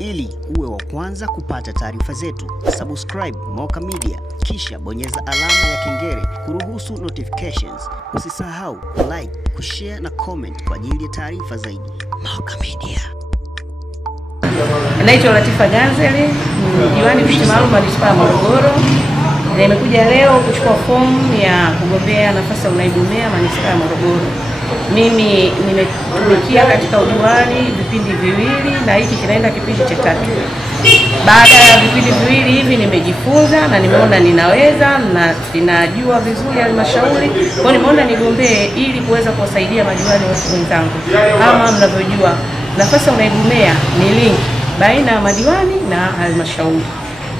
Ili uwe wa kwanza kupata taarifa zetu, subscribe Moka Media kisha bonyeza alama ya kengele kuruhusu notifications. Usisahau like, kushare na comment kwa ajili ya taarifa zaidi. Moka Media. Naitwa Latifa Ganzeli, diwani viti maalum manispaa ya Morogoro. Nimekuja leo kuchukua fomu ya kugombea nafasi ya unaibu meya manispaa ya Morogoro. Mimi nimetumikia katika udiwani vipindi viwili na hiki kinaenda kipindi cha 3. Baada ya vipindi viwili hivi nimejifunza na nimeona ninaweza na ninajua vizuri halmashauri. Kwa nimeona nigombee ili kuweza kuwasaidia madiwani wenzangu. Kama mnavyojua, nafasi ya unaibu meya ni link baina ya madiwani na halmashauri.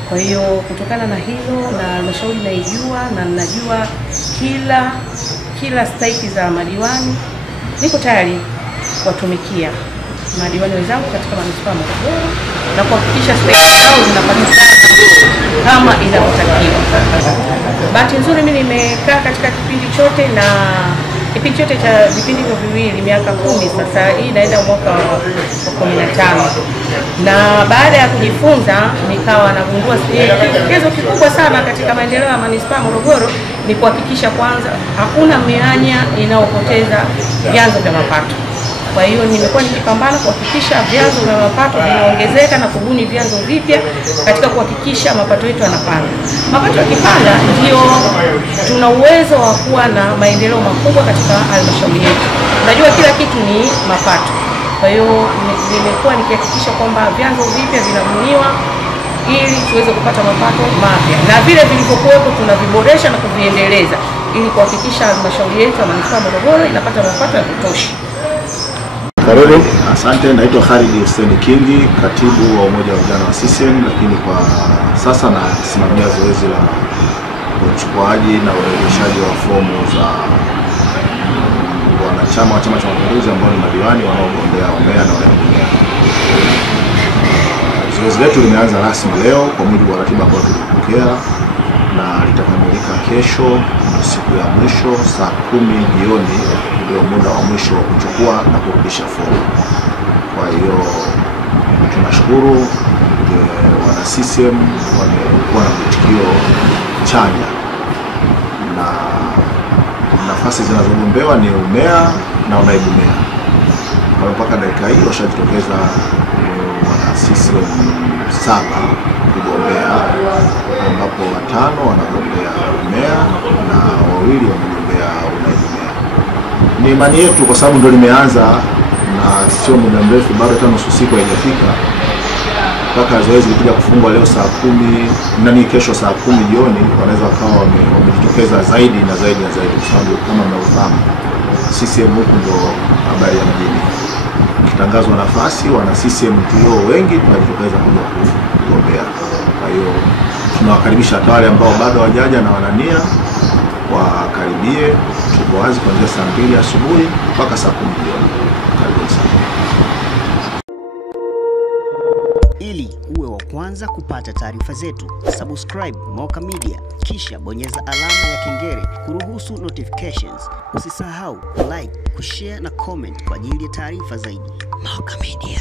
Kwa hiyo kutokana na hilo, na halmashauri naijua na ninajua kila stahiki za madiwani, niko tayari kuwatumikia madiwani wenzangu katika manispaa ya Morogoro na kuhakikisha stahiki zao zinapatikana kama inavyotakiwa. Bahati nzuri mimi nimekaa katika kipindi chote cha vipindi hivyo viwili miaka 10 sasa. Hii inaenda mwaka wa 15. Na baada ya kujifunza nikawa nagundua kigezo kikubwa sana katika maendeleo ya manispaa ya Morogoro ni kuhakikisha kwanza hakuna mianya inayopoteza vyanzo vya mapato. Kwa hiyo nimekuwa nikipambana kuhakikisha vyanzo vya mapato vinaongezeka na kubuni vyanzo vipya katika kuhakikisha mapato yetu yanapanda. Mapato yakipanda ndio tuna uwezo wa kuwa na maendeleo makubwa katika halmashauri yetu. Unajua kila kitu ni mapato. Kwa hiyo nimekuwa nikihakikisha kwamba vyanzo vipya vinabuniwa ili tuweze kupata mapato mapya. Na vile vilivyokuwepo tunaviboresha na kuviendeleza ili kuhakikisha halmashauri yetu ya manispaa ya Morogoro inapata mapato ya kutosha. Karibu. Asante, naitwa Khalid Hussein Kingi, katibu wa umoja wa vijana wa CCM, lakini kwa sasa nasimamia zoezi la uchukuaji na urejeshaji wa fomu za wanachama wa Chama cha Mapinduzi ambao ni madiwani wanaogombea umeya na unaibu meya. Zoezi letu limeanza rasmi leo kwa mujibu wa ratiba ambayo tulipokea na litakamilika kesho, siku ya mwisho saa 10 jioni ndio muda wa mwisho wa kuchukua na kurudisha fomu. Kwa hiyo tunashukuru wana CCM wamekuwa na mwitikio chanya, na nafasi zinazogombewa ni umeya na unaibu meya. Kwa hiyo mpaka dakika hii washajitokeza wana CCM 7 kugombea, ambapo 5 wanagombea umeya na 2 wanagombea unaibu meya. Ni imani yetu kwa sababu ndio limeanza na sio muda mrefu, bado hata nusu siku haijafika mpaka zoezi likija kufungwa leo saa 10 kesho saa 10 jioni, wanaweza wakawa wamejitokeza zaidi na zaidi na zaidi, kwa sababu kama mnavyofahamu CCM huku ndio habari ya mjini. Kitangazwa nafasi, wana CCM ndio wengi tunajitokeza kuja kugombea. Kwa hiyo tunawakaribisha hata wale ambao bado hawajaja na wanania wakaribie. Tuko wazi kuanzia saa 2 asubuhi mpaka saa 10 jioni. Karibuni sana. Ili uwe wa kwanza kupata taarifa zetu, subscribe Moka Media kisha bonyeza alama ya kengele kuruhusu notifications. Usisahau like, kushare na comment kwa ajili ya taarifa zaidi. Moka Media.